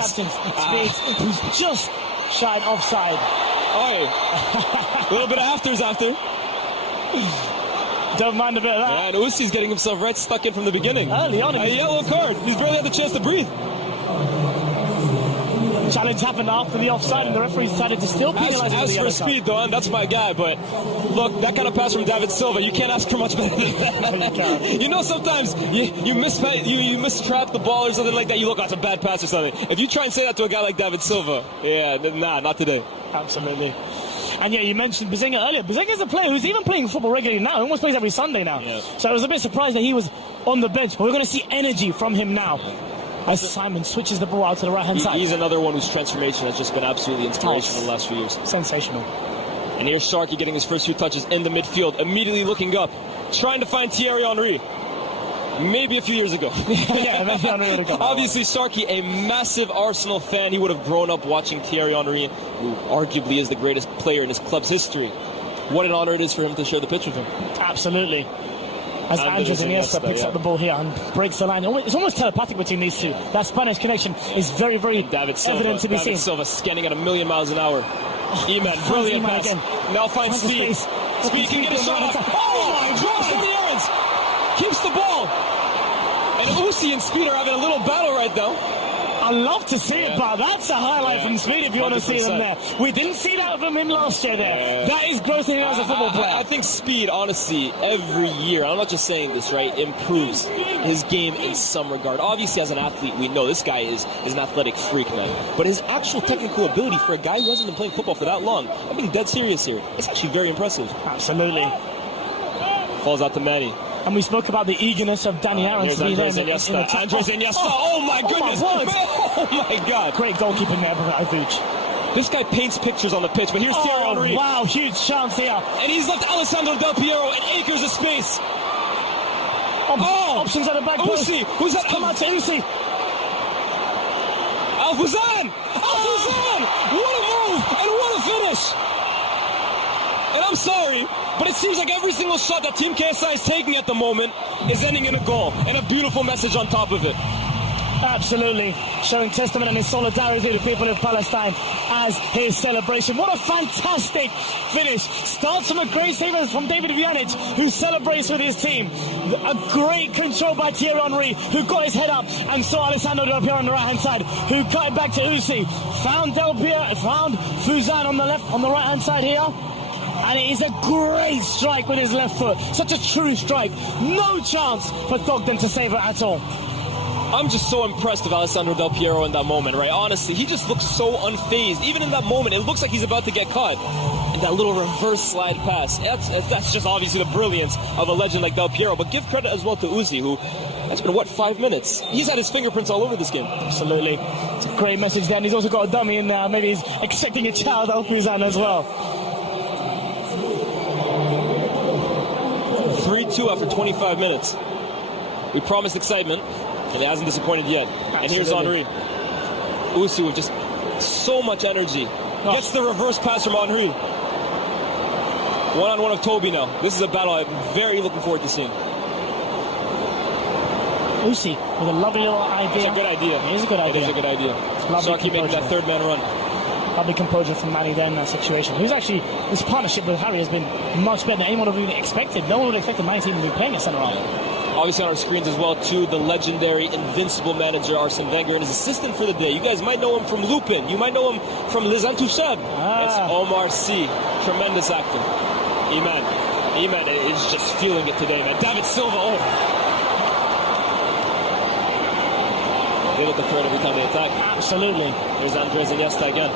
Who's just shied offside. Oh, a little bit of afters after. Don't mind a bit of that. And Usy's getting himself right stuck in from the beginning. Early on. A yellow card. He's barely had the chance to breathe. Challenge happened after the offside, and the referee decided to still penalize him. As for speed, though, and that's my guy, but look, that kind of pass from David Silva, you can't ask for much better than that. You know, sometimes you mistrap the ball or something like that, you look, that's a bad pass or something. If you try and say that to a guy like David Silva, yeah, nah, not today. Absolutely. And yeah, you mentioned Bazinga earlier. Bazinga's a player who's even playing football regularly now. He almost plays every Sunday now. Yeah. So I was a bit surprised that he was on the bench, but we're going to see energy from him now. As Simon switches the ball out to the right-hand side. He's another one whose transformation has just been absolutely inspirational the last few years. Sensational. And here's Sharkey getting his first few touches in the midfield, immediately looking up, trying to find Thierry Henry. Maybe a few years ago. Yeah, maybe Henry would have gone. Obviously, Sharkey, a massive Arsenal fan. He would have grown up watching Thierry Henry, who arguably is the greatest player in his club's history. What an honor it is for him to share the pitch with him. Absolutely. As Andres Iniesta picks up the ball here and breaks the line. It's almost telepathic between these two. That Spanish connection is very, very evident to be seen. David Silva scanning at 1,000,000 miles an hour. Eman, brilliant pass. Now finds Speed. Speed can get a shot off. Oh my God! From the errands. Keeps the ball. And Usy and Speed are having a little battle right now. I love to see it, but that's a highlight from Speed if you want to see them there. We didn't see that from him last year there. That is growth in him as a football player. I think Speed, honestly, every year, I'm not just saying this, right, improves his game in some regard. Obviously, as an athlete, we know this guy is an athletic freak, man. But his actual technical ability for a guy who hasn't been playing football for that long, I'm being dead serious here, it's actually very impressive. Absolutely. Falls out to Manny. And we spoke about the eagerness of Danny Aaron to be there. Andres Iniesta. Oh my goodness. Oh my God. Great goalkeeping there by Ivuch. This guy paints pictures on the pitch, but here's Thierry Henry. Wow, huge chance here. And he's left Alessandro Del Piero and acres of space. Options at the back post. Usyk. Who's that? Come out to Usyk. Alfuzan! Alfuzan! What a move and what a finish! And I'm sorry, but it seems like every single shot that Team KSI is taking at the moment is ending in a goal, and a beautiful message on top of it. Absolutely. Showing testament and his solidarity to the people of Palestine as his celebration. What a fantastic finish. Starts from a great save from David Vjanic, who celebrates with his team. A great control by Thierry Henry, who got his head up and saw Alessandro Del Piero on the right-hand side, who cut it back to Usyk. Found Del Piero, found Fuzan on the right-hand side here. And it is a great strike with his left foot. Such a true strike. No chance for Thogden to save it at all. I'm just so impressed with Alessandro Del Piero in that moment, right? Honestly, he just looks so unfazed. Even in that moment, it looks like he's about to get caught. And that little reverse slide pass, that's just obviously the brilliance of a legend like Del Piero. But give credit as well to Usyk, who, that's been, 5 minutes? He's had his fingerprints all over this game. Absolutely. It's a great message there. And he's also got a dummy in there. Maybe he's expecting a child, Alfuzan, as well. 3-2 after 25 minutes. We promised excitement, and it hasn't disappointed yet. Absolutely. And here's Henry. Usyk with just so much energy. Gets the reverse pass from Henry. One-on-one of Toby now. This is a battle I'm very looking forward to seeing. Usyk with a lovely little idea. It's a good idea. It is a good idea. It is a good idea. Sharky making that third man run. Lovely composure from Manny there in that situation. Who's actually, this partnership with Harry has been much better than anyone would have even expected. No one would have expected Manny to even be playing at centre half. Obviously on our screens as well, too, the legendary, invincible manager Arsene Wenger and his assistant for the day. You guys might know him from Lupin. You might know him from Les Intouchables. That's Omar Sy. Tremendous actor. Eman is just feeling it today, man. David Silva, They look the threat every time they attack. Absolutely. There's Andres Iniesta again.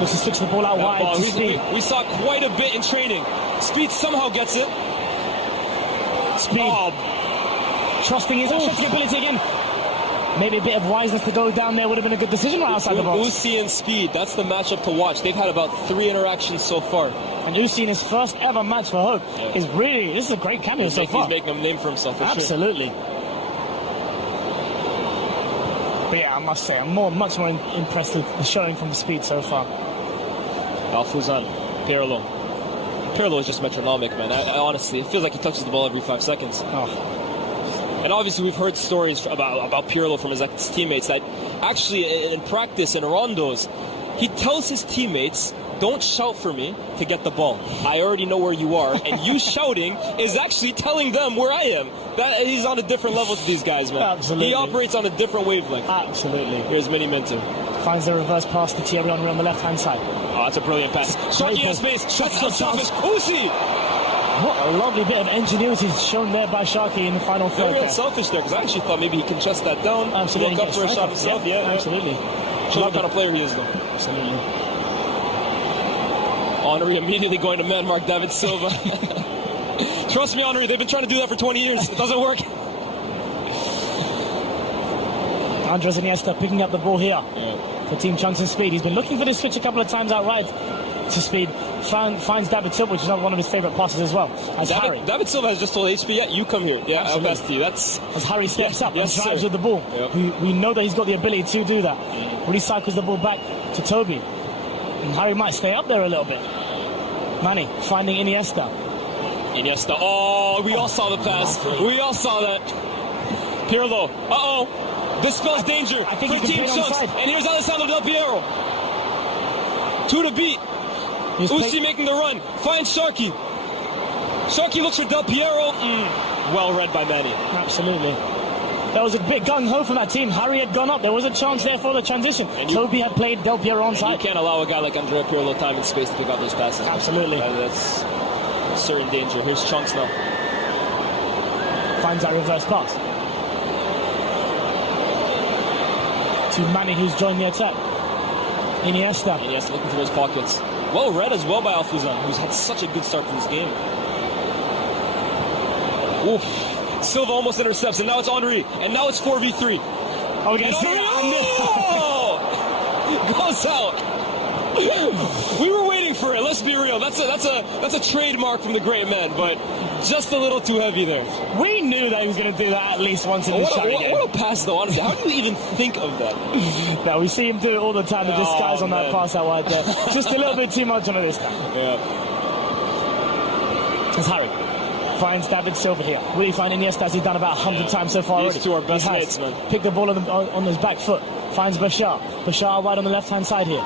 Looks to switch the ball out wide to Speed. We saw quite a bit in training. Speed somehow gets it. Speed. Trusting his athletic ability again. Maybe a bit of wiseness to go down there would have been a good decision right outside the box. Usyk and Speed, that's the matchup to watch. They've had about 3 interactions so far. And Usyk in his first ever match for Hope is really, this is a great cameo so far. He's making a name for himself, for Absolutely. Sure. But yeah, I must say, I'm much more impressed with the showing from the Speed so far. Alfuzan, Pirlo is just metronomic, man. I honestly, it feels like he touches the ball every 5 seconds. And obviously we've heard stories about Pirlo from his ex-teammates that actually in practice in rondos, he tells his teammates, don't shout for me to get the ball. I already know where you are, and you shouting is actually telling them where I am. He's on a different level to these guys, man. Absolutely. He operates on a different wavelength. Absolutely. Here's Mini Minto. Finds the reverse pass to Thierry Henry on the left-hand side. Oh, that's a brilliant pass. Sharky in space. That's selfish. Uzi! What a lovely bit of ingenuity shown there by Sharky in the final third. Very selfish there, because I actually thought maybe he can chest that down. Absolutely. Look up for a shot himself. Yeah, absolutely. Show what kind of player he is, though. Absolutely. Henry immediately going to man mark David Silva. Trust me, Henry, they've been trying to do that for 20 years. It doesn't work. Andres Iniesta picking up the ball here for Team Chunks and Speed. He's been looking for this switch a couple of times out right to Speed. Finds David Silva, which is one of his favourite passes as well. As David Silva has just told HP, yeah, you come here. Yeah, I'll pass to you. As Harry steps up and drives with the ball. We know that he's got the ability to do that. Recycles the ball back to Toby. And Harry might stay up there a little bit. Manny finding Iniesta. Oh, we all saw the pass. We all saw that. Pirlo. Uh-oh. This spells danger for Team Chunks. And here's Alessandro Del Piero. 2 to beat. Uzi making the run. Finds Sharky. Sharky looks for Del Piero. Well read by Manny. Absolutely. There was a bit gung-ho from that team. Harry had gone up. There was a chance there for the transition. Toby had played Del Piero on side. You can't allow a guy like Andrea Pirlo time and space to pick out those passes. Absolutely. That's certain danger. Here's Chunks now. Finds that reverse pass. To Manny, who's joined the attack. Iniesta looking for those pockets. Well read as well by Alfuzan, who's had such a good start to this game. Oof. Silva almost intercepts, and now it's Henry, and now it's 4v3. Oh, we're going to see it. Goes out. We were waiting for it. Let's be real. That's a trademark from the great man, but just a little too heavy there. We knew that he was going to do that at least once in the shot game. What a pass, though, honestly. How do you even think of that? No, we see him do it all the time. The disguise on that pass out wide there. Just a little bit too much on it this time. Yeah. It's Harry. Finds David Silva here. Really find Iniesta, as he's done about 100 times so far. These two are best mates, man. Picked the ball on his back foot. Finds Bashar. Bashar wide on the left-hand side here.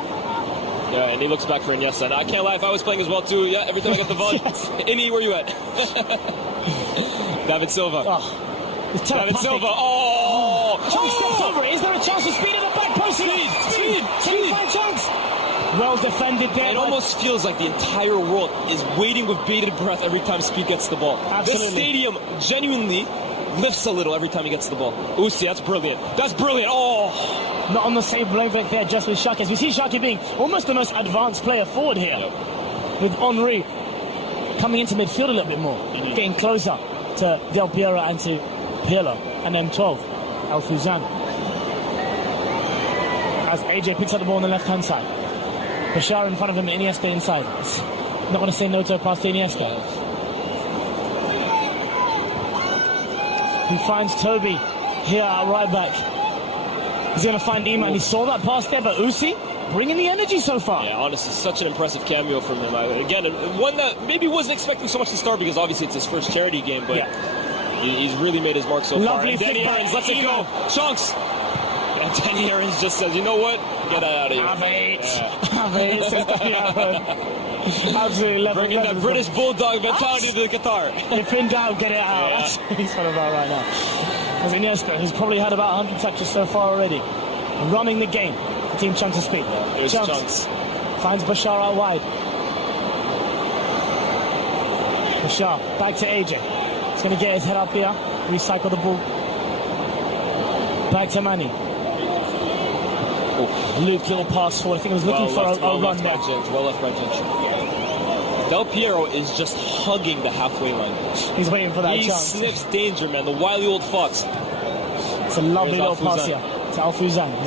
Yeah, and he looks back for Iniesta. And I can't lie, if I was playing as well too, yeah, every time I get the ball, Ini, where you at? David Silva. David Silva. Chunks steps over it. Is there a chance for Speed in the back post? Speed. Can he find Chunks? Well defended there. It almost feels like the entire world is waiting with bated breath every time Speed gets the ball. Absolutely. This stadium genuinely lifts a little every time he gets the ball. Uzi, that's brilliant. That's brilliant. Not on the same wavelength there, just with Sharky. As we see Sharky being almost the most advanced player forward here. With Henry coming into midfield a little bit more. Getting closer to Del Piero and to Pirlo. And then 12, Alfuzan. As AJ picks up the ball on the left-hand side. Bashar in front of him, Iniesta inside. Not going to say no to a pass to Iniesta. He finds Toby here at right back. He's going to find Iman. He saw that pass there, but Uzi bringing the energy so far. Yeah, honestly, such an impressive cameo from him. Again, one that maybe wasn't expecting so much to start because obviously it's his first charity game, but he's really made his mark so Lovely far. Danny Aarons, let's it go. Chunks. And Danny Aarons just says, you know what? Get that out of here. Have it. Absolutely love it. Bringing that British Bulldog mentality to Qatar. If in doubt, get it out. That's what he's on about right now. As Iniesta, who's probably had about 100 touches so far already, running the game for Team Chunks and Speed. Here's Chunks. Finds Bashar out wide. Bashar, back to AJ. He's going to get his head up here, recycle the ball. Back to Manny. Luke, little pass forward. I think he was looking for a run there. Well left by Jinch. Del Piero is just hugging the halfway line. He's waiting for that chance. He sniffs danger, man. The wily old fox. It's a lovely little pass here to Alfuzan.